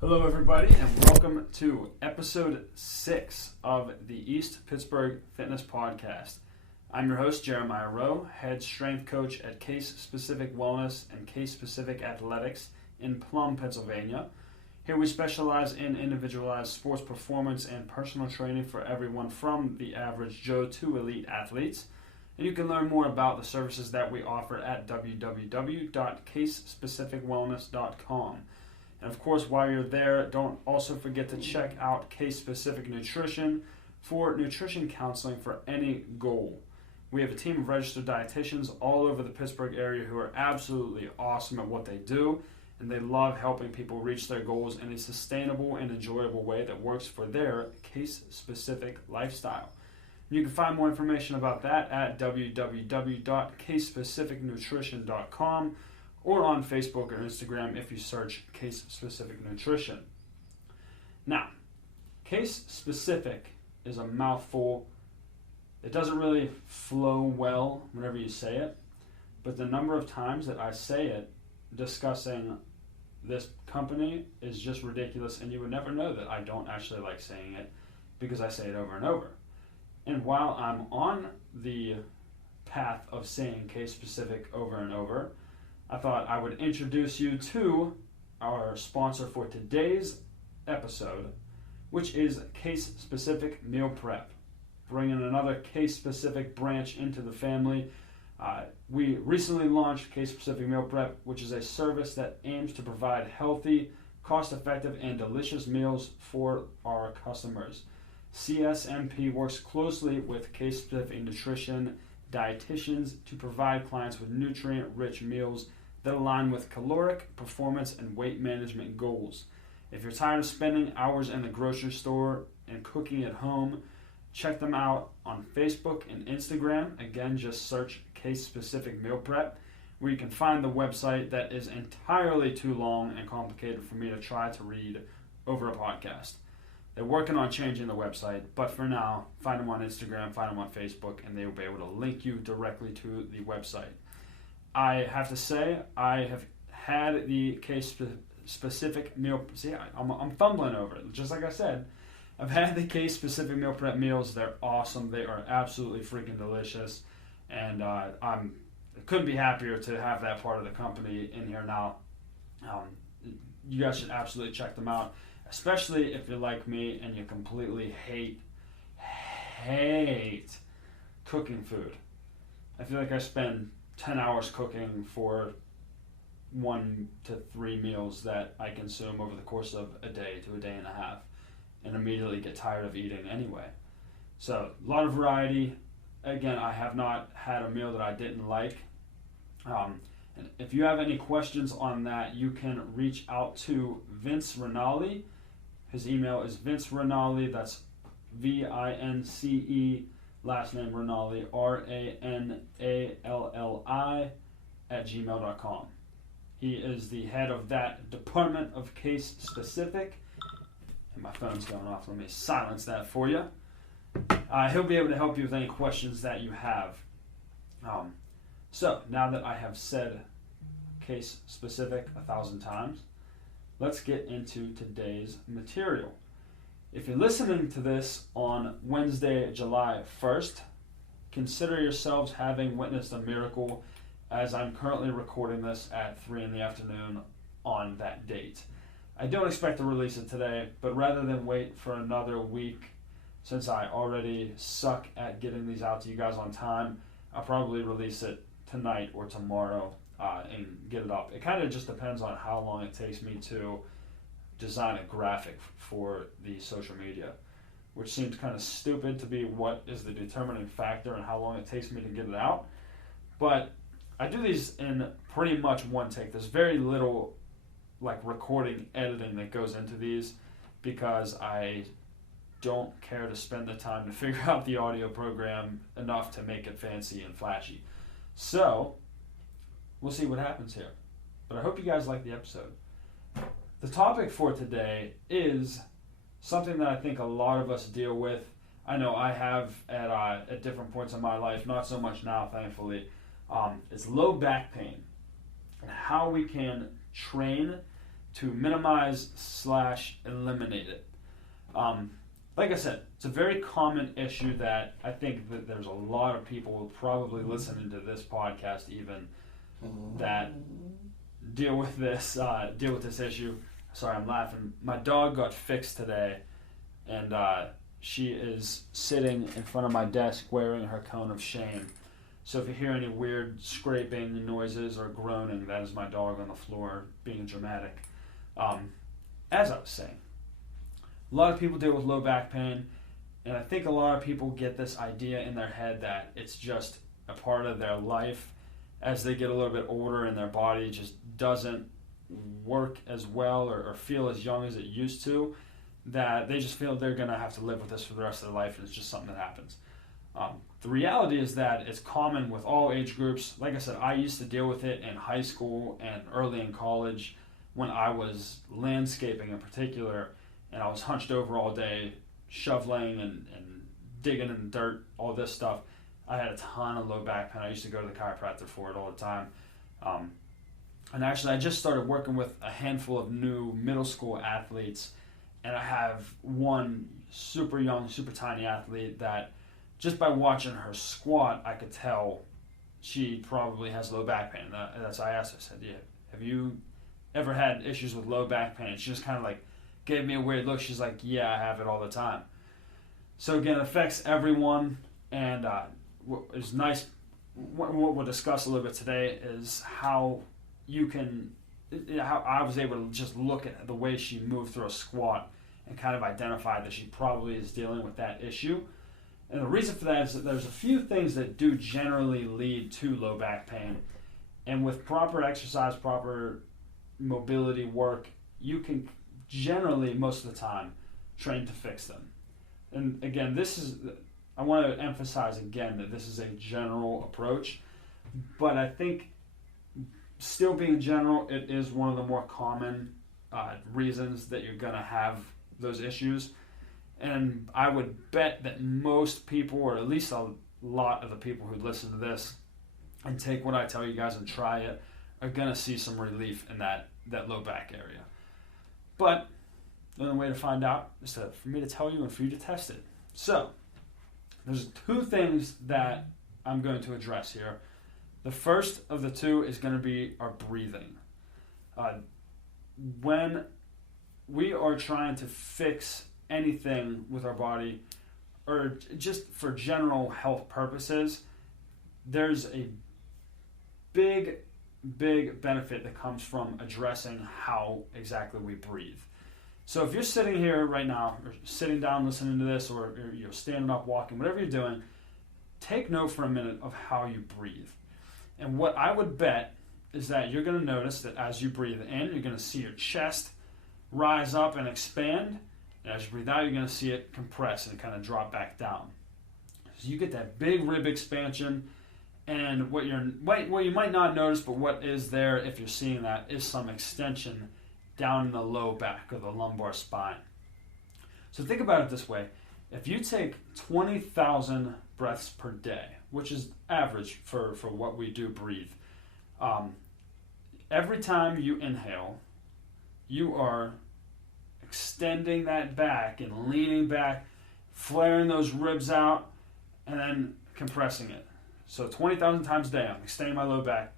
Hello everybody and welcome to episode 6 of the East Pittsburgh Fitness Podcast. I'm your host Jeremiah Rowe, head strength coach at Case Specific Wellness and Case Specific Athletics in Plum, Pennsylvania. Here we specialize in individualized sports performance and personal training for everyone from the average Joe to elite athletes. And you can learn more about the services that we offer at www.casespecificwellness.com. And of course, while you're there, don't also forget to check out Case Specific Nutrition for nutrition counseling for any goal. We have a team of registered dietitians all over the Pittsburgh area who are absolutely awesome at what they do, and they love helping people reach their goals in a sustainable and enjoyable way that works for their case-specific lifestyle. You can find more information about that at www.casespecificnutrition.com or on Facebook or Instagram if you search Case Specific Nutrition. Now, Case Specific is a mouthful. It doesn't really flow well whenever you say it, but the number of times that I say it discussing this company is just ridiculous, and you would never know that I don't actually like saying it because I say it over and over. And while I'm on the path of saying Case Specific over and over, I thought I would introduce you to our sponsor for today's episode, which is Case Specific Meal Prep, bringing another Case Specific branch into the family. We recently launched Case Specific Meal Prep, which is a service that aims to provide healthy, cost-effective, and delicious meals for our customers. CSMP works closely with Case Specific Nutrition dietitians to provide clients with nutrient-rich meals that align with caloric, performance, and weight management goals. If you're tired of spending hours in the grocery store and cooking at home, check them out on Facebook and Instagram. Again, just search Case Specific Meal Prep, where you can find the website that is entirely too long and complicated for me to try to read over a podcast. They're working on changing the website, but for now, find them on Instagram, find them on Facebook, and they will be able to link you directly to the website. I have to say, I have had the Case Specific Meal... See, I'm fumbling over it. Just like I said, I've had the Case Specific Meal Prep meals. They're awesome. They are absolutely freaking delicious. And I couldn't be happier to have that part of the company in here now. You guys should absolutely check them out, especially if you're like me and you completely hate cooking food. I feel like I spend 10 hours cooking for 1 to 3 meals that I consume over the course of a day to a day and a half, and immediately get tired of eating anyway. So, a lot of variety. Again, I have not had a meal that I didn't like. And if you have any questions on that, you can reach out to Vince Rinaldi. His email is Vince Rinaldi, that's Vince, last name Rinaldi, RANALLI @gmail.com. He is the head of that department of Case Specific. And my phone's going off. Let me silence that for you. He'll be able to help you with any questions that you have. So, now that I have said Case Specific 1,000 times, let's get into today's material. If you're listening to this on Wednesday, July 1st, consider yourselves having witnessed a miracle, as I'm currently recording this at 3 in the afternoon on that date. I don't expect to release it today, but rather than wait for another week, since I already suck at getting these out to you guys on time, I'll probably release it tonight or tomorrow and get it up. It kind of just depends on how long it takes me to design a graphic for the social media, which seems kind of stupid to be what is the determining factor in how long it takes me to get it out. But I do these in pretty much one take. There's very little recording editing that goes into these because I don't care to spend the time to figure out the audio program enough to make it fancy and flashy. So, we'll see what happens here. But I hope you guys like the episode. The topic for today is something that I think a lot of us deal with. I know I have at different points in my life, not so much now, thankfully. It's low back pain and how we can train to minimize / eliminate it. Like I said, it's a very common issue that I think that there's a lot of people probably listening to this podcast even that deal with this issue. Sorry, I'm laughing. My dog got fixed today, and she is sitting in front of my desk wearing her cone of shame. So if you hear any weird scraping noises or groaning, that is my dog on the floor being dramatic. As I was saying, a lot of people deal with low back pain, and I think a lot of people get this idea in their head that it's just a part of their life as they get a little bit older and their body just doesn't work as well or feel as young as it used to, that they just feel they're going to have to live with this for the rest of their life, and it's just something that happens. The reality is that it's common with all age groups. Like I said, I used to deal with it in high school and early in college when I was landscaping in particular, and I was hunched over all day, shoveling and digging in the dirt, all this stuff. I had a ton of low back pain. I used to go to the chiropractor for it all the time. And actually, I just started working with a handful of new middle school athletes, and I have one super young, super tiny athlete that just by watching her squat, I could tell she probably has low back pain. That's I asked her, I said, yeah, have you ever had issues with low back pain? And she just kind of like gave me a weird look. She's like, yeah, I have it all the time. So again, it affects everyone, and what is nice, what we'll discuss a little bit today is how I was able to just look at the way she moved through a squat and kind of identify that she probably is dealing with that issue. And the reason for that is that there's a few things that do generally lead to low back pain, and with proper exercise, proper mobility work, you can generally, most of the time, train to fix them. And again, I want to emphasize again that this is a general approach, but I think still being general, it is one of the more common reasons that you're going to have those issues. And I would bet that most people, or at least a lot of the people who listen to this and take what I tell you guys and try it, are going to see some relief in that low back area. But the only way to find out is for me to tell you and for you to test it. So there's two things that I'm going to address here. The first of the two is going to be our breathing. When we are trying to fix anything with our body, or just for general health purposes, there's a big benefit that comes from addressing how exactly we breathe. So if you're sitting here right now, or sitting down listening to this, or you're standing up, walking, whatever you're doing, take note for a minute of how you breathe. And what I would bet is that you're going to notice that as you breathe in, you're going to see your chest rise up and expand. And as you breathe out, you're going to see it compress and kind of drop back down. So you get that big rib expansion. And what you might not notice, but what is there if you're seeing that, is some extension down in the low back or the lumbar spine. So think about it this way. If you take 20,000 breaths per day, which is average for what we do breathe, every time you inhale, you are extending that back and leaning back, flaring those ribs out, and then compressing it. So 20,000 times a day, I'm extending my low back,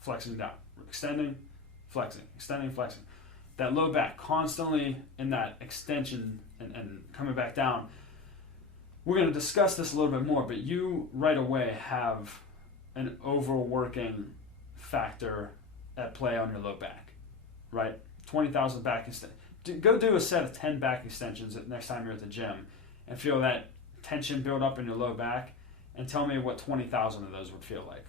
flexing down, extending, flexing, extending, flexing. That low back constantly in that extension and coming back down. We're going to discuss this a little bit more, but you right away have an overworking factor at play on your low back, right? 20,000 back extensions. Go do a set of 10 back extensions next time you're at the gym and feel that tension build up in your low back, and tell me what 20,000 of those would feel like.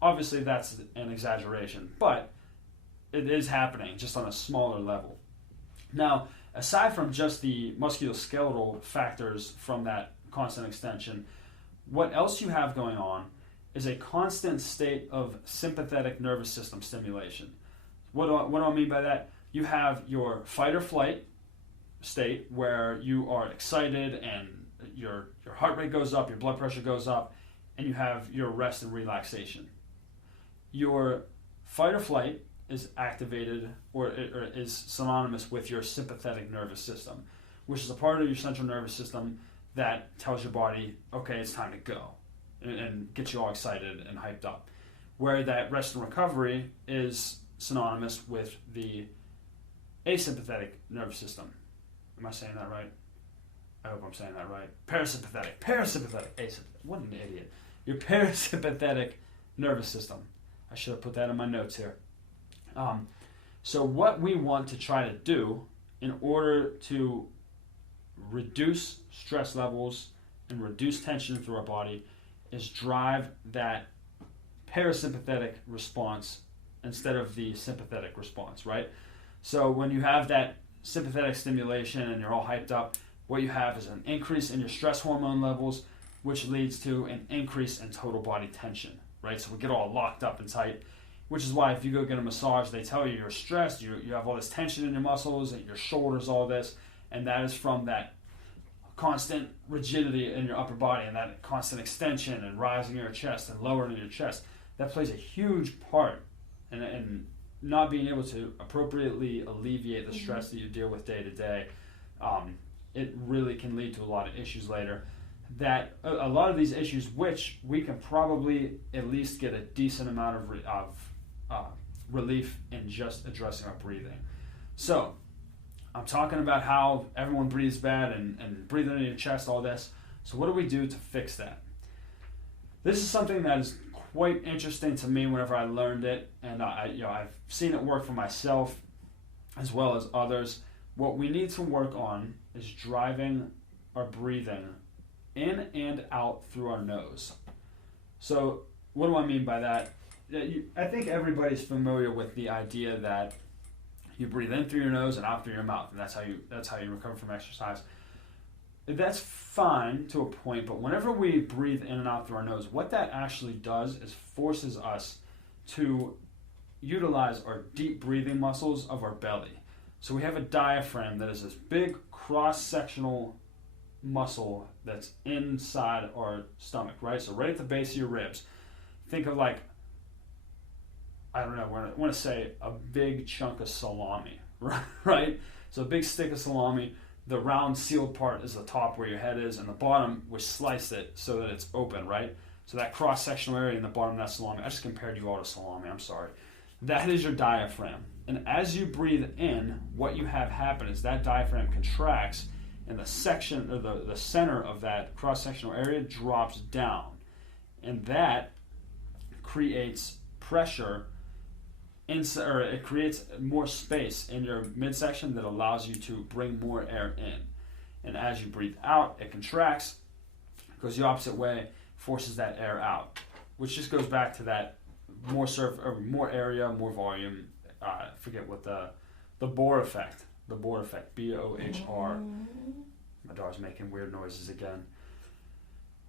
Obviously, that's an exaggeration, but it is happening just on a smaller level. Now, aside from just the musculoskeletal factors from that constant extension, what else you have going on is a constant state of sympathetic nervous system stimulation. What do I mean by that? You have your fight or flight state where you are excited and your heart rate goes up, your blood pressure goes up, and you have your rest and relaxation. Your fight or flight is activated or is synonymous with your sympathetic nervous system, which is a part of your central nervous system that tells your body, okay, it's time to go, and gets you all excited and hyped up. Where that rest and recovery is synonymous with the asympathetic nervous system. Am I saying that right? I hope I'm saying that right. Parasympathetic, asympathetic. What an idiot. Your parasympathetic nervous system. I should have put that in my notes here. So what we want to try to do in order to reduce stress levels and reduce tension through our body is drive that parasympathetic response instead of the sympathetic response, right? So when you have that sympathetic stimulation and you're all hyped up, what you have is an increase in your stress hormone levels, which leads to an increase in total body tension, right? So we get all locked up and tight, which is why if you go get a massage, they tell you you're stressed, you have all this tension in your muscles, and your shoulders, all this, and that is from that constant rigidity in your upper body and that constant extension and rising your chest and lowering your chest. That plays a huge part in not being able to appropriately alleviate the stress that you deal with day to day. It really can lead to a lot of issues later. That a lot of these issues, which we can probably at least get a decent amount of relief in just addressing our breathing. So I'm talking about how everyone breathes bad and breathing in your chest, all this. So what do we do to fix that? This is something that is quite interesting to me whenever I learned it, and I've seen it work for myself as well as others. What we need to work on is driving our breathing in and out through our nose. So what do I mean by that? I think everybody's familiar with the idea that you breathe in through your nose and out through your mouth, and that's how you recover from exercise. That's fine to a point, but whenever we breathe in and out through our nose, what that actually does is forces us to utilize our deep breathing muscles of our belly. So we have a diaphragm that is this big cross-sectional muscle that's inside our stomach, right? So right at the base of your ribs. Think of like, I don't know, I want to say a big chunk of salami, right? So a big stick of salami. The round sealed part is the top where your head is, and the bottom, we sliced it so that it's open, right? So that cross-sectional area in the bottom of that salami, I just compared you all to salami, I'm sorry. That is your diaphragm. And as you breathe in, what you have happen is that diaphragm contracts, and the section, or the center of that cross-sectional area drops down. And that creates pressure, or it creates more space in your midsection that allows you to bring more air in. And as you breathe out, it contracts, goes the opposite way, forces that air out, which just goes back to that more area, more volume. I forget what the Bohr effect. The Bohr effect, B-O-H-R. My dog's making weird noises again.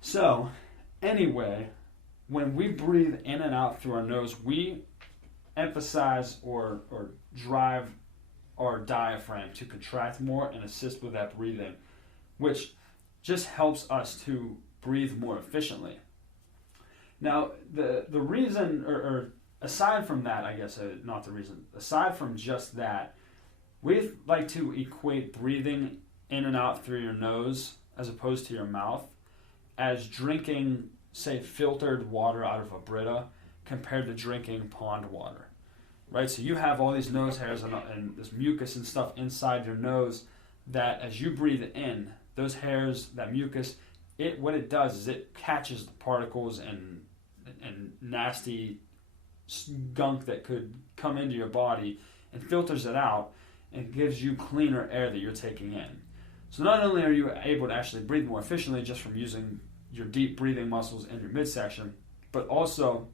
So, anyway, when we breathe in and out through our nose, we emphasize or drive our diaphragm to contract more and assist with that breathing, which just helps us to breathe more efficiently. Now, the reason, or aside from that, I guess, not the reason, aside from just that, we like to equate breathing in and out through your nose as opposed to your mouth as drinking, say, filtered water out of a Brita compared to drinking pond water, right? So you have all these nose hairs and this mucus and stuff inside your nose that as you breathe in, those hairs, that mucus, what it does is it catches the particles and nasty gunk that could come into your body and filters it out and gives you cleaner air that you're taking in. So not only are you able to actually breathe more efficiently just from using your deep breathing muscles in your midsection, but also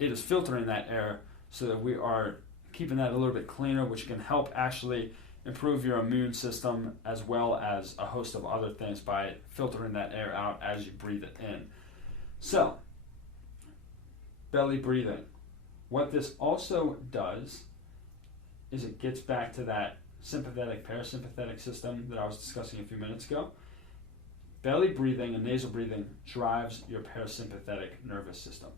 it is filtering that air so that we are keeping that a little bit cleaner, which can help actually improve your immune system as well as a host of other things by filtering that air out as you breathe it in. So, belly breathing. What this also does is it gets back to that sympathetic, parasympathetic system that I was discussing a few minutes ago. Belly breathing and nasal breathing drives your parasympathetic nervous system.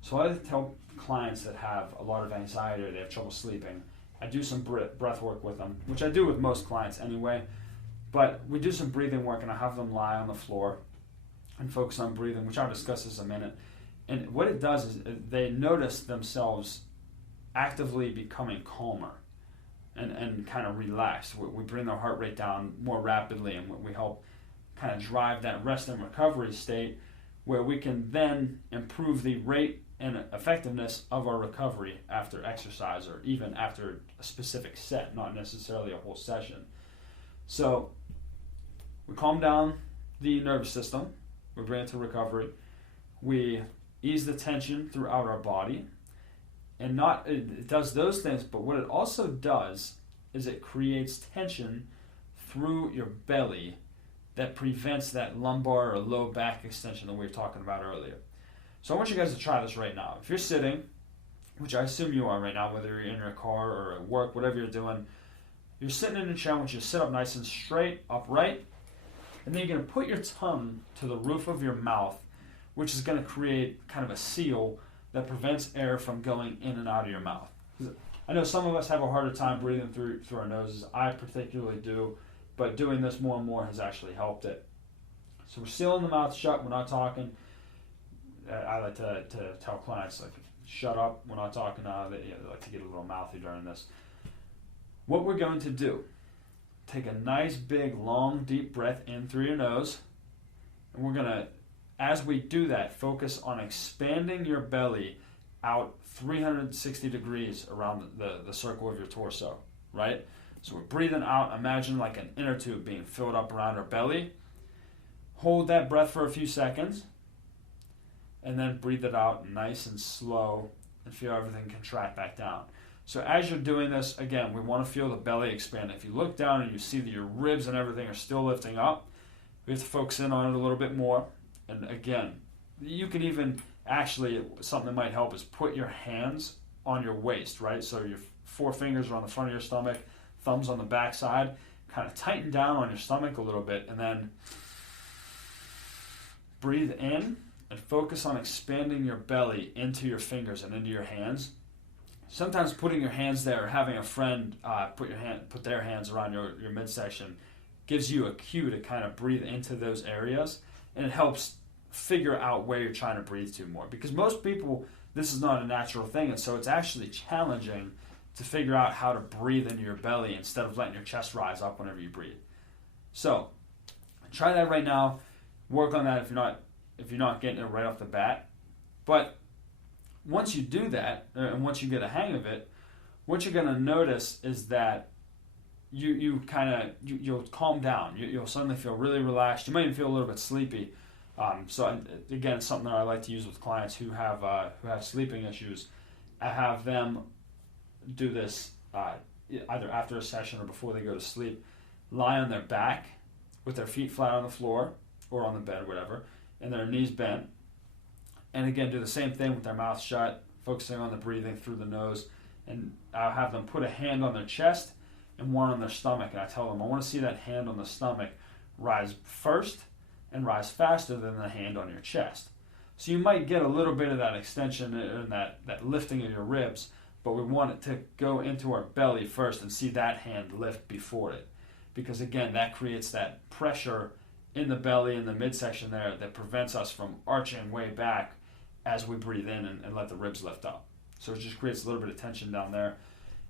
So I tell clients that have a lot of anxiety or they have trouble sleeping, I do some breath work with them, which I do with most clients anyway, but we do some breathing work and I have them lie on the floor and focus on breathing, which I'll discuss in a minute. And what it does is they notice themselves actively becoming calmer and kind of relaxed. We bring their heart rate down more rapidly, and we help kind of drive that rest and recovery state where we can then improve the rate and effectiveness of our recovery after exercise or even after a specific set, not necessarily a whole session. So we calm down the nervous system, we bring it to recovery, we ease the tension throughout our body, and it does those things, but what it also does is it creates tension through your belly that prevents that lumbar or low back extension that we were talking about earlier. So I want you guys to try this right now. If you're sitting, which I assume you are right now, whether you're in your car or at work, whatever you're doing, you're sitting in a chair. I want you to sit up nice and straight, upright, and then you're going to put your tongue to the roof of your mouth, which is going to create kind of a seal that prevents air from going in and out of your mouth. I know some of us have a harder time breathing through our noses. I particularly do, but doing this more and more has actually helped it. So we're sealing the mouth shut. We're not talking. I like to tell clients, like, shut up, we're not talking. They like to get a little mouthy during this. What we're going to do, take a nice, big, long, deep breath in through your nose, and we're going to, as we do that, focus on expanding your belly out 360 degrees around the circle of your torso, right? So we're breathing out. Imagine like an inner tube being filled up around our belly. Hold that breath for a few seconds, and then breathe it out nice and slow and feel everything contract back down. So as you're doing this, again, we want to feel the belly expand. If you look down and you see that your ribs and everything are still lifting up, we have to focus in on it a little bit more. And again, you can even actually, something that might help is put your hands on your waist, right? So your 4 fingers are on the front of your stomach, thumbs on the back side, kind of tighten down on your stomach a little bit, and then breathe in and focus on expanding your belly into your fingers and into your hands. Sometimes putting your hands there or having a friend put their hands around your midsection gives you a cue to kind of breathe into those areas, and it helps figure out where you're trying to breathe to more. Because most people, this is not a natural thing, and so it's actually challenging to figure out how to breathe into your belly instead of letting your chest rise up whenever you breathe. So try that right now. Work on that if you're not getting it right off the bat. But once you do that, and once you get a hang of it, what you're going to notice is that you'll calm down. You'll suddenly feel really relaxed. You might even feel a little bit sleepy. So again, it's something that I like to use with clients who have sleeping issues. I have them do this either after a session or before they go to sleep. Lie on their back with their feet flat on the floor or on the bed or whatever, and their knees bent. And again, do the same thing with their mouth shut, focusing on the breathing through the nose. And I'll have them put a hand on their chest and one on their stomach. And I tell them, I want to see that hand on the stomach rise first and rise faster than the hand on your chest. So you might get a little bit of that extension and that lifting of your ribs, but we want it to go into our belly first and see that hand lift before it. Because again, that creates that pressure in the belly, in the midsection there, that prevents us from arching way back as we breathe in and let the ribs lift up. So it just creates a little bit of tension down there.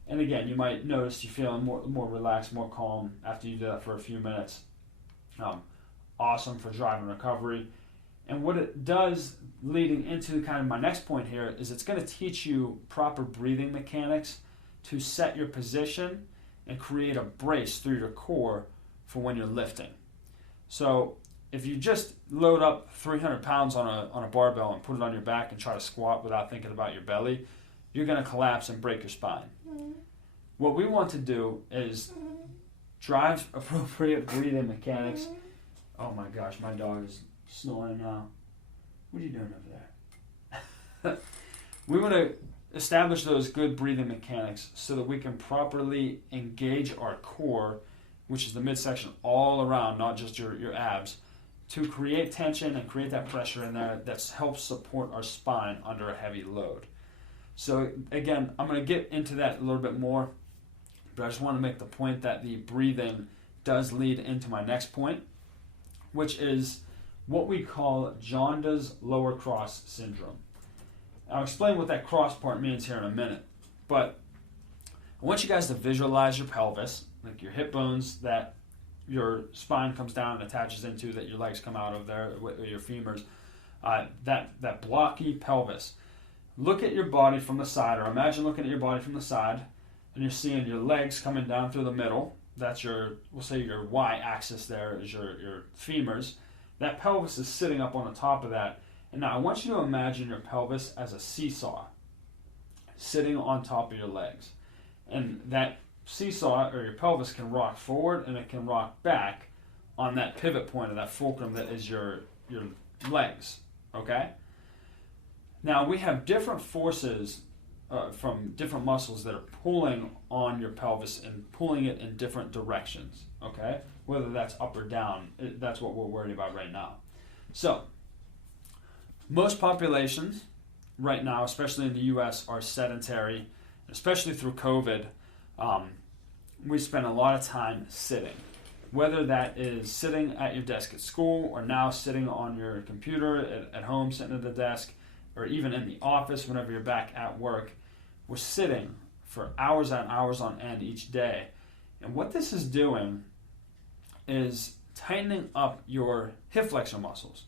And again, you might notice you feel more relaxed, more calm after you do that for a few minutes. Awesome for driving recovery. And what it does, leading into kind of my next point here, is it's going to teach you proper breathing mechanics to set your position and create a brace through your core for when you're lifting. So if you just load up 300 pounds on a barbell and put it on your back and try to squat without thinking about your belly, you're going to collapse and break your spine. What we want to do is drive appropriate breathing mechanics. Oh my gosh, my dog is snoring now. What are you doing over there? We want to establish those good breathing mechanics so that we can properly engage our core, which is the midsection all around, not just your abs, to create tension and create that pressure in there that helps support our spine under a heavy load. So again, I'm going to get into that a little bit more, but I just want to make the point that the breathing does lead into my next point, which is what we call Jaundice lower cross syndrome. I'll explain what that cross part means here in a minute, but I want you guys to visualize your pelvis, like your hip bones that your spine comes down and attaches into, that your legs come out of there, or your femurs, that blocky pelvis. Look at your body from the side, or imagine looking at your body from the side, and you're seeing your legs coming down through the middle. That's we'll say your y-axis there is your femurs. That pelvis is sitting up on the top of that. And now I want you to imagine your pelvis as a seesaw sitting on top of your legs. And that seesaw, or your pelvis, can rock forward and it can rock back on that pivot point, or that fulcrum that is your legs. Okay? Now we have different forces from different muscles that are pulling on your pelvis and pulling it in different directions. Okay? Whether that's up or down, that's what we're worried about right now. So, most populations right now, especially in the U.S., are sedentary, especially through COVID. We spend a lot of time sitting, whether that is sitting at your desk at school, or now sitting on your computer at home, sitting at the desk, or even in the office whenever you're back at work. We're sitting for hours and hours on end each day. And what this is doing is tightening up your hip flexor muscles.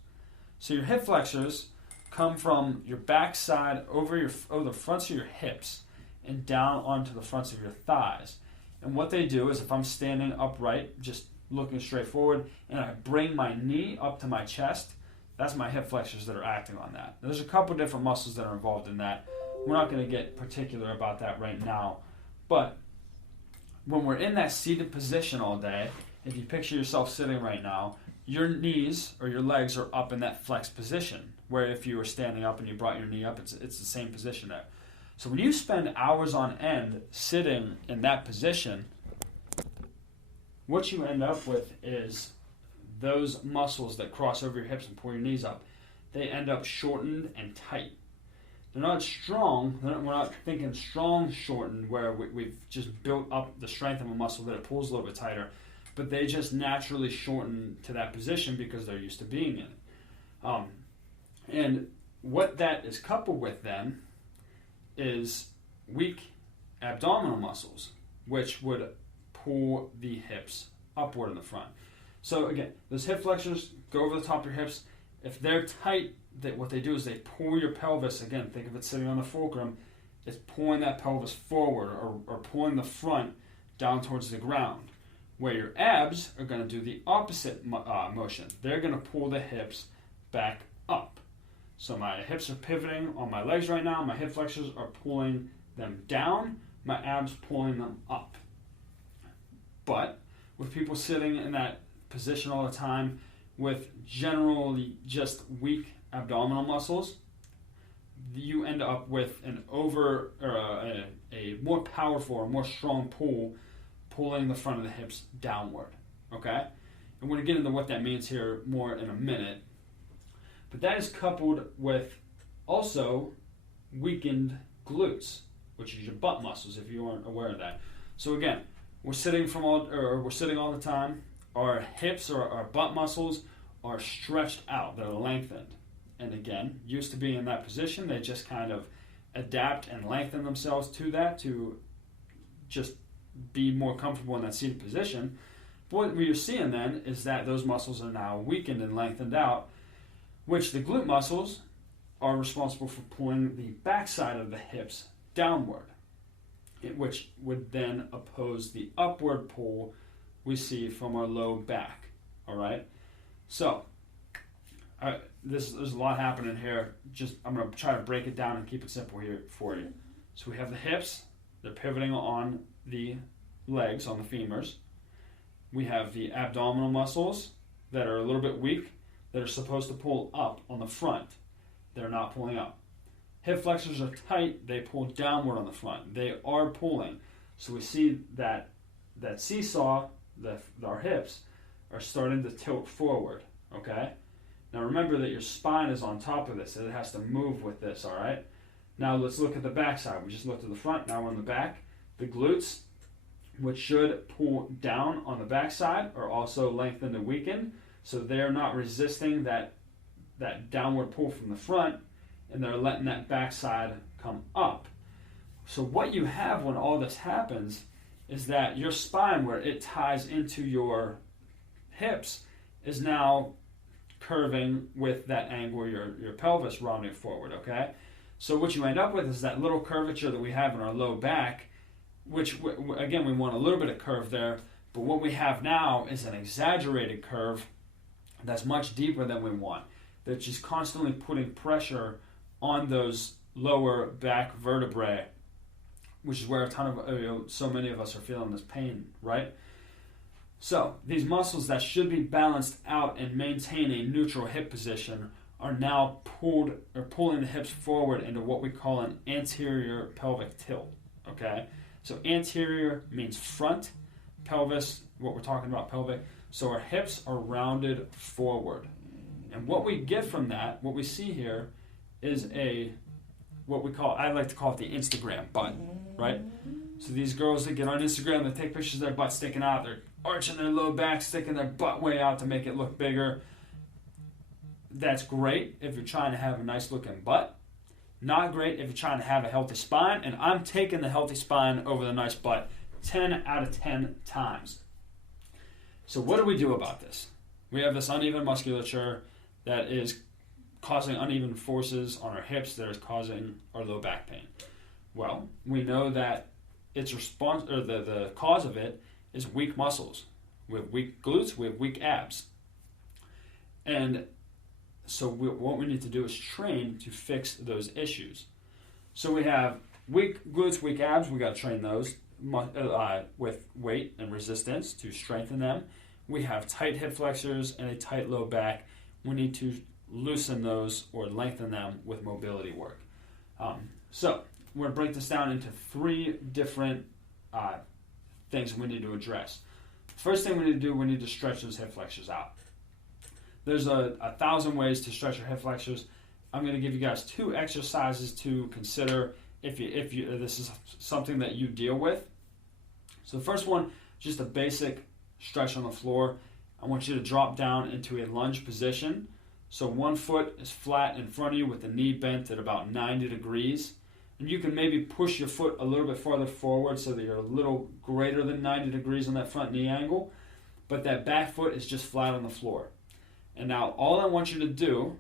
So your hip flexors come from your backside over the fronts of your hips and down onto the fronts of your thighs. And what they do is, if I'm standing upright, just looking straight forward, and I bring my knee up to my chest, that's my hip flexors that are acting on that. There's a couple different muscles that are involved in that. We're not going to get particular about that right now. But when we're in that seated position all day, if you picture yourself sitting right now, your knees or your legs are up in that flexed position, where if you were standing up and you brought your knee up, it's the same position there. So when you spend hours on end sitting in that position, what you end up with is those muscles that cross over your hips and pull your knees up, they end up shortened and tight. They're not strong. We're not thinking strong shortened, where we've just built up the strength of a muscle that it pulls a little bit tighter, but they just naturally shorten to that position because they're used to being in it. And what that is coupled with then is weak abdominal muscles, which would pull the hips upward in the front. So again, those hip flexors go over the top of your hips. If they're tight, what they do is they pull your pelvis. Again, think of it sitting on the fulcrum. It's pulling that pelvis forward, or pulling the front down towards the ground. Where your abs are going to do the opposite motion. They're going to pull the hips back up. So my hips are pivoting on my legs right now. My hip flexors are pulling them down. My abs pulling them up. But with people sitting in that position all the time with generally just weak abdominal muscles, you end up with a more powerful or more strong pull, pulling the front of the hips downward. Okay? And we're going to get into what that means here more in a minute. But that is coupled with also weakened glutes, which is your butt muscles, if you aren't aware of that. So again, we're sitting all the time. Our hips or our butt muscles are stretched out, they're lengthened. And again, used to being in that position, they just kind of adapt and lengthen themselves to that to just be more comfortable in that seated position. But what we're seeing then is that those muscles are now weakened and lengthened out, which the glute muscles are responsible for pulling the backside of the hips downward, which would then oppose the upward pull we see from our low back. All right? So, there's a lot happening here. I'm going to try to break it down and keep it simple here for you. So we have the hips. They're pivoting on the legs, on the femurs. We have the abdominal muscles that are a little bit weak, that are supposed to pull up on the front. They're not pulling up. Hip flexors are tight. They pull downward on the front. They are pulling. So we see that seesaw, our hips, are starting to tilt forward. okay? Now remember that your spine is on top of this, and it has to move with this, all right? Now let's look at the back side. We just looked at the front, now we're on the back. The glutes, which should pull down on the back side, are also lengthened and weakened, so they're not resisting that downward pull from the front, and they're letting that back side come up. So what you have when all this happens is that your spine, where it ties into your hips, is now curving with that angle, your pelvis rounding forward, okay? So what you end up with is that little curvature that we have in our low back, which, again, we want a little bit of curve there, but what we have now is an exaggerated curve that's much deeper than we want, that's just constantly putting pressure on those lower back vertebrae, which is where a ton of, so many of us are feeling this pain, right? So these muscles that should be balanced out and maintain a neutral hip position are now pulling the hips forward into what we call an anterior pelvic tilt, okay? So anterior means front, pelvis, what we're talking about, pelvic. So our hips are rounded forward. And what we get from that, what we see here, is what we call, I like to call it the Instagram butt, right? So these girls that get on Instagram, they take pictures of their butt sticking out, they're arching their low back, sticking their butt way out to make it look bigger. That's great if you're trying to have a nice looking butt. Not great if you're trying to have a healthy spine, and I'm taking the healthy spine over the nice butt 10 out of 10 times. So what do we do about this? We have this uneven musculature that is causing uneven forces on our hips that is causing our low back pain. Well, we know that its the cause of it is weak muscles. We have weak glutes, we have weak abs. And so what we need to do is train to fix those issues. So we have weak glutes, weak abs, we got to train those with weight and resistance to strengthen them. We have tight hip flexors and a tight low back. We need to loosen those or lengthen them with mobility work. So we're going to break this down into 3 different things we need to address. First thing we need to do, we need to stretch those hip flexors out. There's 1,000 ways to stretch your hip flexors. I'm going to give you guys 2 exercises to consider if this is something that you deal with. So the first one, just a basic stretch on the floor. I want you to drop down into a lunge position. So one foot is flat in front of you with the knee bent at about 90 degrees. And you can maybe push your foot a little bit farther forward so that you're a little greater than 90 degrees on that front knee angle. But that back foot is just flat on the floor. And now all I want you to do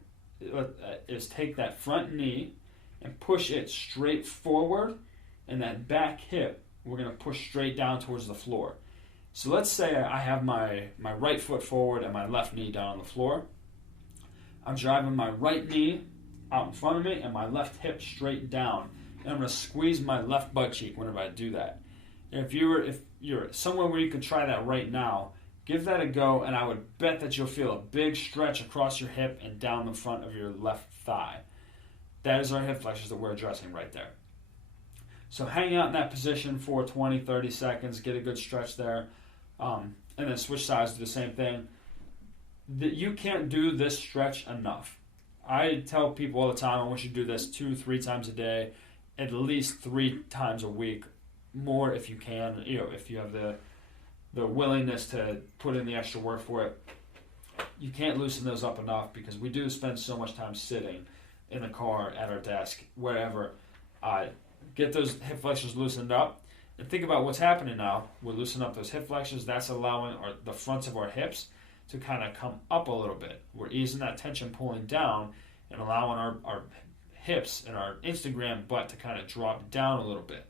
is take that front knee and push it straight forward, and that back hip, we're going to push straight down towards the floor. So let's say I have my right foot forward and my left knee down on the floor. I'm driving my right knee out in front of me and my left hip straight down. And I'm going to squeeze my left butt cheek whenever I do that. And if you're somewhere where you can try that right now, give that a go, and I would bet that you'll feel a big stretch across your hip and down the front of your left thigh. That is our hip flexors that we're addressing right there. So hang out in that position for 20, 30 seconds, get a good stretch there, and then switch sides, do the same thing. You can't do this stretch enough. I tell people all the time, I want you to do this 2-3 times a day, at least 3 times a week, more if you can, if you have the willingness to put in the extra work for it. You can't loosen those up enough because we do spend so much time sitting in the car, at our desk, wherever. Get those hip flexors loosened up. And think about what's happening now. We're loosening up those hip flexors. That's allowing the fronts of our hips to kind of come up a little bit. We're easing that tension, pulling down, and allowing our hips and our Instagram butt to kind of drop down a little bit.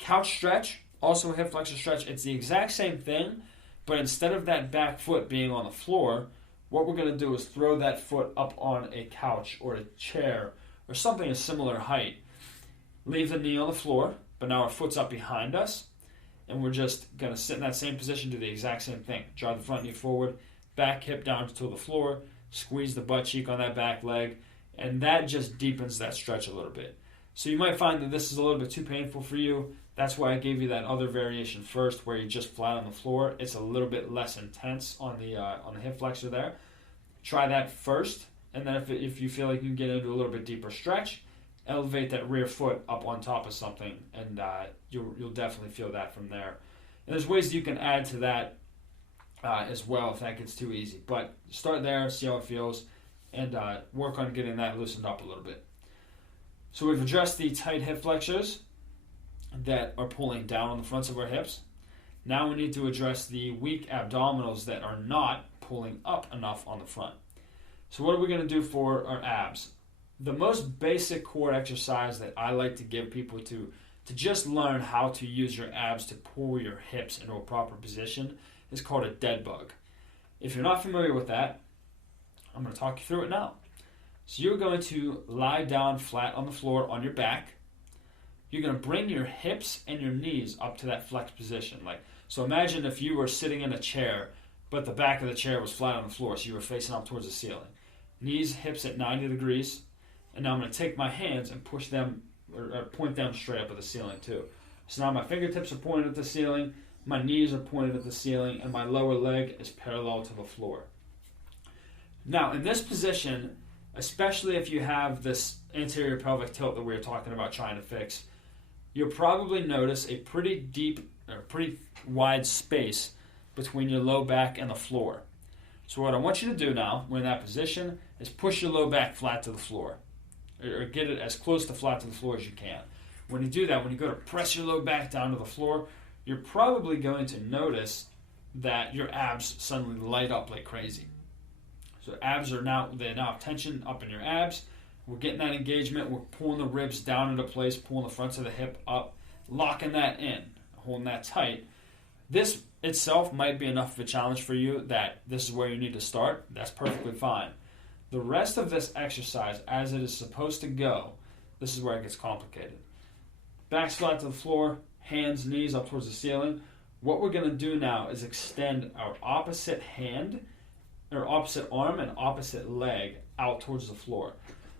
Couch stretch, also a hip flexor stretch. It's the exact same thing, but instead of that back foot being on the floor, what we're going to do is throw that foot up on a couch or a chair or something a similar height. Leave the knee on the floor, but now our foot's up behind us, and we're just going to sit in that same position, do the exact same thing. Drive the front knee forward, back hip down to the floor, squeeze the butt cheek on that back leg, and that just deepens that stretch a little bit. So you might find that this is a little bit too painful for you. That's why I gave you that other variation first, where you're just flat on the floor. It's a little bit less intense on the hip flexor there. Try that first, and then if you feel like you can get into a little bit deeper stretch, elevate that rear foot up on top of something, and you'll definitely feel that from there. And there's ways that you can add to that as well if that gets too easy. But start there, see how it feels, and work on getting that loosened up a little bit. So we've addressed the tight hip flexors that are pulling down on the fronts of our hips. Now we need to address the weak abdominals that are not pulling up enough on the front. So what are we going to do for our abs? The most basic core exercise that I like to give people to just learn how to use your abs to pull your hips into a proper position is called a dead bug. If you're not familiar with that, I'm going to talk you through it now. So you're going to lie down flat on the floor on your back. You're going to bring your hips and your knees up to that flex position. So imagine if you were sitting in a chair, but the back of the chair was flat on the floor, so you were facing up towards the ceiling. Knees, hips at 90 degrees. And now I'm going to take my hands and push them, or point them straight up at the ceiling too. So now my fingertips are pointed at the ceiling, my knees are pointed at the ceiling, and my lower leg is parallel to the floor. Now in this position, especially if you have this anterior pelvic tilt that we were talking about trying to fix, you'll probably notice a pretty deep or pretty wide space between your low back and the floor. So what I want you to do now, when in that position, is push your low back flat to the floor, or get it as close to flat to the floor as you can. When you do that, when you go to press your low back down to the floor, you're probably going to notice that your abs suddenly light up like crazy. So abs they now have tension up in your abs. We're getting that engagement. We're pulling the ribs down into place, pulling the fronts of the hip up, locking that in, holding that tight. This itself might be enough of a challenge for you that this is where you need to start. That's perfectly fine. The rest of this exercise, as it is supposed to go, this is where it gets complicated. Back's flat to the floor, hands, knees up towards the ceiling. What we're going to do now is extend our opposite hand, or opposite arm and opposite leg out towards the floor.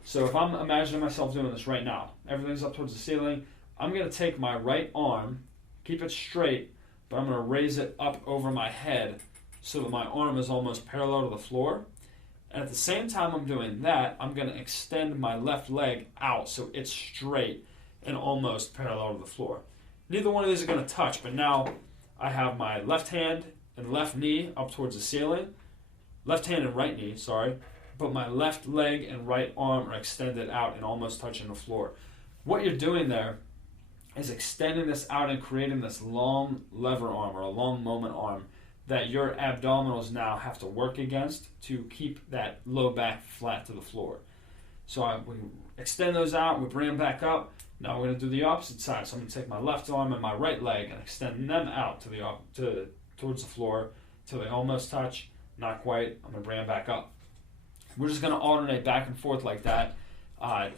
So if I'm imagining myself doing this right now, everything's up towards the ceiling, I'm going to take my right arm, keep it straight, but I'm going to raise it up over my head so that my arm is almost parallel to the floor. And at the same time I'm doing that, I'm going to extend my left leg out so it's straight and almost parallel to the floor. Neither one of these are going to touch, but now I have my left hand and left knee up towards the ceiling. Left hand and right knee, but my left leg and right arm are extended out and almost touching the floor. What you're doing there is extending this out and creating this long lever arm or a long moment arm that your abdominals now have to work against to keep that low back flat to the floor. So we extend those out, we bring them back up. Now we're going to do the opposite side. So I'm going to take my left arm and my right leg and extend them out towards the floor till they almost touch. Not quite. I'm going to bring them back up. We're just going to alternate back and forth like that. The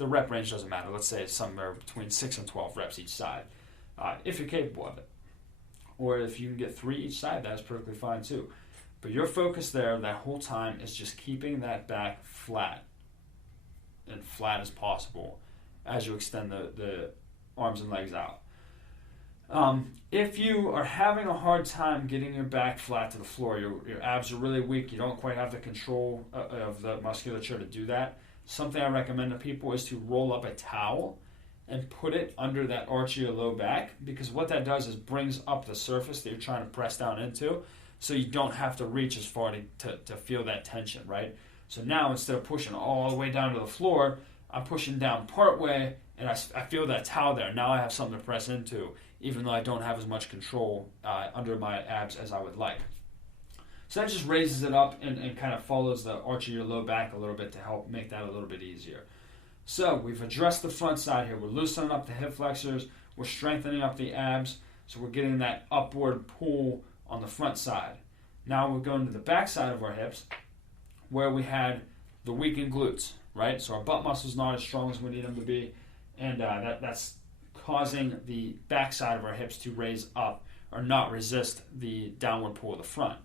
rep range doesn't matter. Let's say it's somewhere between 6 and 12 reps each side, if you're capable of it. Or if you can get 3 each side, that's perfectly fine too. But your focus there that whole time is just keeping that back flat and flat as possible as you extend the arms and legs out. If you are having a hard time getting your back flat to the floor, your abs are really weak, you don't quite have the control of the musculature to do that, something I recommend to people is to roll up a towel and put it under that arch of your low back, because what that does is brings up the surface that you're trying to press down into, so you don't have to reach as far to feel that tension, right? So now instead of pushing all the way down to the floor, I'm pushing down part way, and I feel that towel there. Now I have something to press into, even though I don't have as much control under my abs as I would like. So that just raises it up and kind of follows the arch of your low back a little bit to help make that a little bit easier. So we've addressed the front side here. We're loosening up the hip flexors. We're strengthening up the abs. So we're getting that upward pull on the front side. Now we're going to the back side of our hips where we had the weakened glutes, right? So our butt muscle's not as strong as we need them to be. And that's causing the back side of our hips to raise up or not resist the downward pull of the front.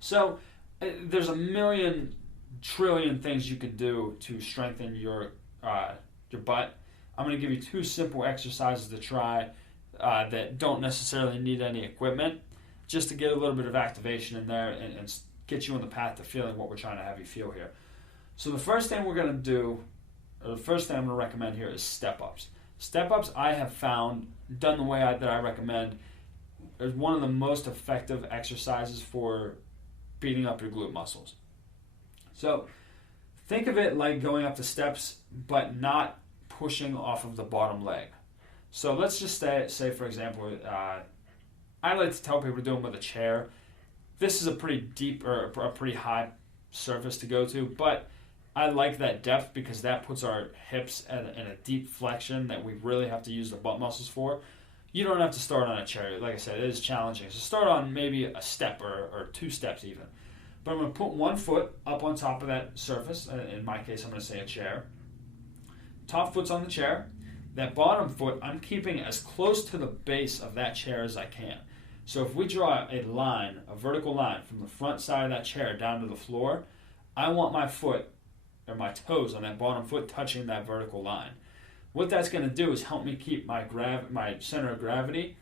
So there's a million trillion things you can do to strengthen your butt. I'm going to give you 2 simple exercises to try that don't necessarily need any equipment, just to get a little bit of activation in there and get you on the path to feeling what we're trying to have you feel here. So the first thing we're going to do, or the first thing I'm going to recommend here is step-ups. Step-ups I have found, done the way that I recommend, is one of the most effective exercises for beating up your glute muscles. So think of it like going up the steps, but not pushing off of the bottom leg. So let's just say for example, I like to tell people to do them with a chair. This is a pretty deep or a pretty high surface to go to, but I like that depth because that puts our hips in a deep flexion that we really have to use the butt muscles for. You don't have to start on a chair. Like I said, it is challenging. So start on maybe a step or 2 steps even. But I'm going to put one foot up on top of that surface. In my case, I'm going to say a chair. Top foot's on the chair. That bottom foot, I'm keeping as close to the base of that chair as I can. So if we draw a line, a vertical line from the front side of that chair down to the floor, I want my foot or my toes on that bottom foot touching that vertical line. What that's going to do is help me keep my center of gravity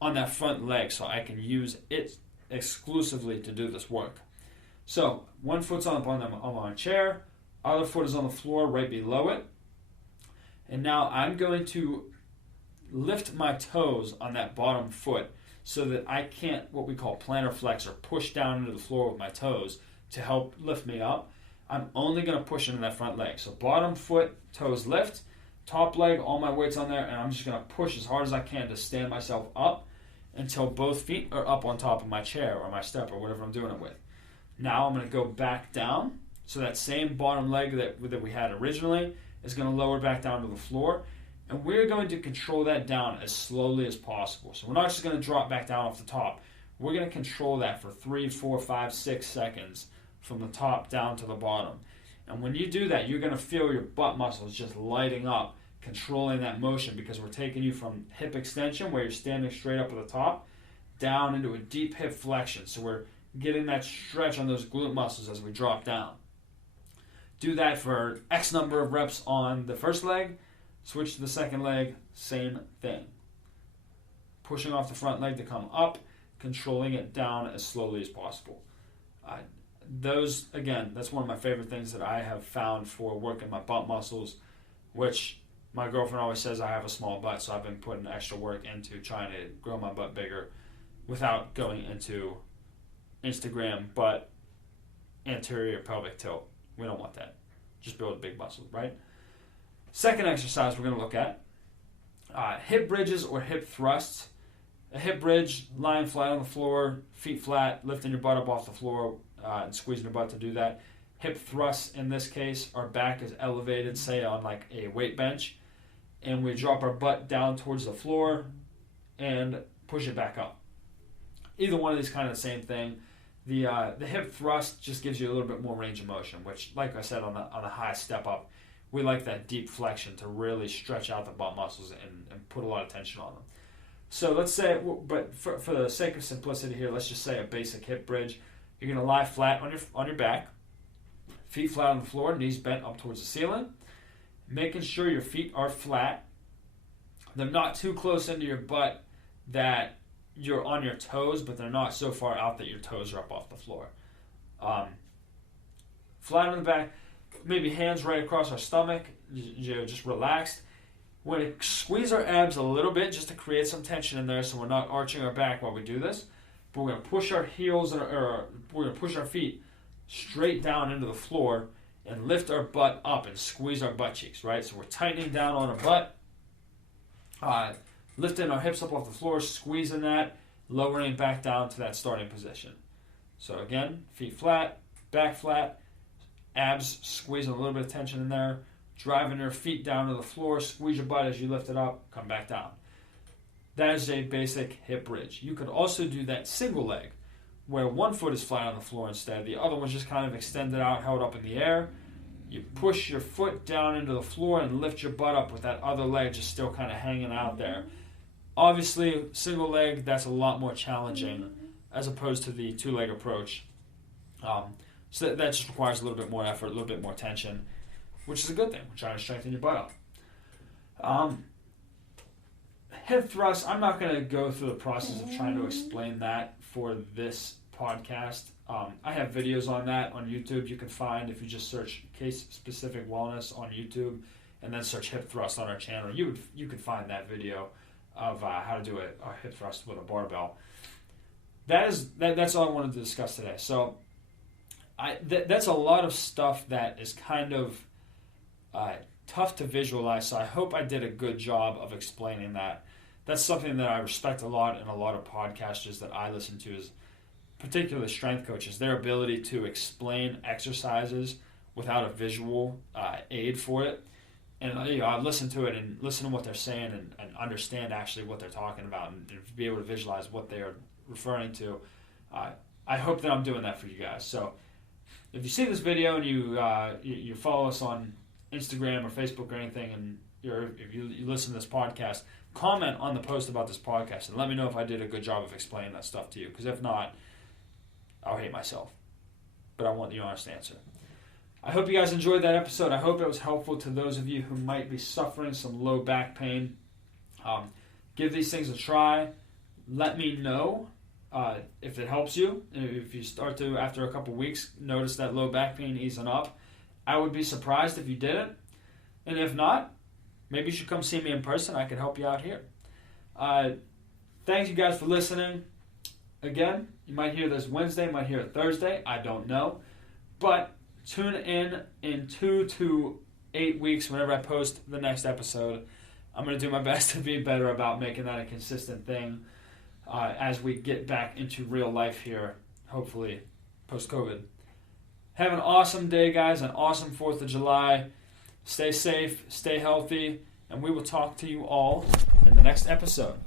on that front leg so I can use it exclusively to do this work. So one foot's on my chair, other foot is on the floor right below it. And now I'm going to lift my toes on that bottom foot so that I can't, what we call plantar flex, or push down into the floor with my toes to help lift me up. I'm only going to push into that front leg. So bottom foot, toes lift, top leg, all my weight's on there, and I'm just going to push as hard as I can to stand myself up until both feet are up on top of my chair or my step or whatever I'm doing it with. Now I'm going to go back down. So that same bottom leg that we had originally is going to lower back down to the floor. And we're going to control that down as slowly as possible. So we're not just going to drop back down off the top. We're going to control that for 3, 4, 5, 6 seconds from the top down to the bottom. And when you do that, you're going to feel your butt muscles just lighting up, controlling that motion, because we're taking you from hip extension, where you're standing straight up at the top, down into a deep hip flexion. So we're getting that stretch on those glute muscles as we drop down. Do that for X number of reps on the first leg. Switch to the second leg, same thing. Pushing off the front leg to come up, controlling it down as slowly as possible. Those, again, that's one of my favorite things that I have found for working my butt muscles, which my girlfriend always says I have a small butt, so I've been putting extra work into trying to grow my butt bigger without going into Instagram butt anterior pelvic tilt. We don't want that. Just build big muscles, right? Second exercise we're going to look at, hip bridges or hip thrusts. A hip bridge, lying flat on the floor, feet flat, lifting your butt up off the floor and squeezing your butt to do that. Hip thrusts, in this case, our back is elevated, say on like a weight bench, and we drop our butt down towards the floor and push it back up. Either one of these kind of the same thing. The hip thrust just gives you a little bit more range of motion, which, like I said, on the high step up, we like that deep flexion to really stretch out the butt muscles and put a lot of tension on them. So let's say, but for the sake of simplicity here, let's just say a basic hip bridge. You're going to lie flat on your back, feet flat on the floor, knees bent up towards the ceiling, making sure your feet are flat. They're not too close into your butt that you're on your toes, but they're not so far out that your toes are up off the floor. Flat on the back, maybe hands right across our stomach, just relaxed. We're going to squeeze our abs a little bit just to create some tension in there so we're not arching our back while we do this. But we're going to push our heels, or we're going to push our feet straight down into the floor and lift our butt up and squeeze our butt cheeks, right? So we're tightening down on our butt, lifting our hips up off the floor, squeezing that, lowering back down to that starting position. So again, feet flat, back flat, abs squeezing a little bit of tension in there, driving your feet down to the floor, squeeze your butt as you lift it up, come back down. That is a basic hip bridge. You could also do that single leg, where one foot is flat on the floor instead. The other one's just kind of extended out, held up in the air. You push your foot down into the floor and lift your butt up with that other leg just still kind of hanging out there. Obviously, single leg, that's a lot more challenging as opposed to the two-leg approach. So that just requires a little bit more effort, a little bit more tension, which is a good thing. We're trying to strengthen your butt up. Hip thrust, I'm not going to go through the process of trying to explain that for this podcast. I have videos on that on YouTube you can find if you just search case-specific wellness on YouTube and then search hip thrust on our channel. You could find that video of how to do a hip thrust with a barbell. That's all I wanted to discuss today. So that's a lot of stuff that is kind of tough to visualize, so I hope I did a good job of explaining that. That's something that I respect a lot in a lot of podcasters that I listen to, is particularly strength coaches, their ability to explain exercises without a visual aid for it. And I listen to it and listen to what they're saying and understand actually what they're talking about and be able to visualize what they're referring to. I hope that I'm doing that for you guys. So if you see this video and you follow us on Instagram or Facebook or anything, and if you listen to this podcast, comment on the post about this podcast and let me know if I did a good job of explaining that stuff to you, because if not, I'll hate myself. But I want the honest answer. I hope you guys enjoyed that episode. I hope it was helpful to those of you who might be suffering some low back pain. Give these things a try. Let me know if it helps you. If you start to, after a couple weeks, notice that low back pain easing up, I would be surprised if you didn't. And if not, maybe you should come see me in person. I can help you out here. Thank you guys for listening. Again, you might hear this Wednesday, you might hear it Thursday. I don't know. But tune in 2 to 8 weeks whenever I post the next episode. I'm going to do my best to be better about making that a consistent thing as we get back into real life here, hopefully, post-COVID. Have an awesome day, guys, an awesome 4th of July. Stay safe, stay healthy, and we will talk to you all in the next episode.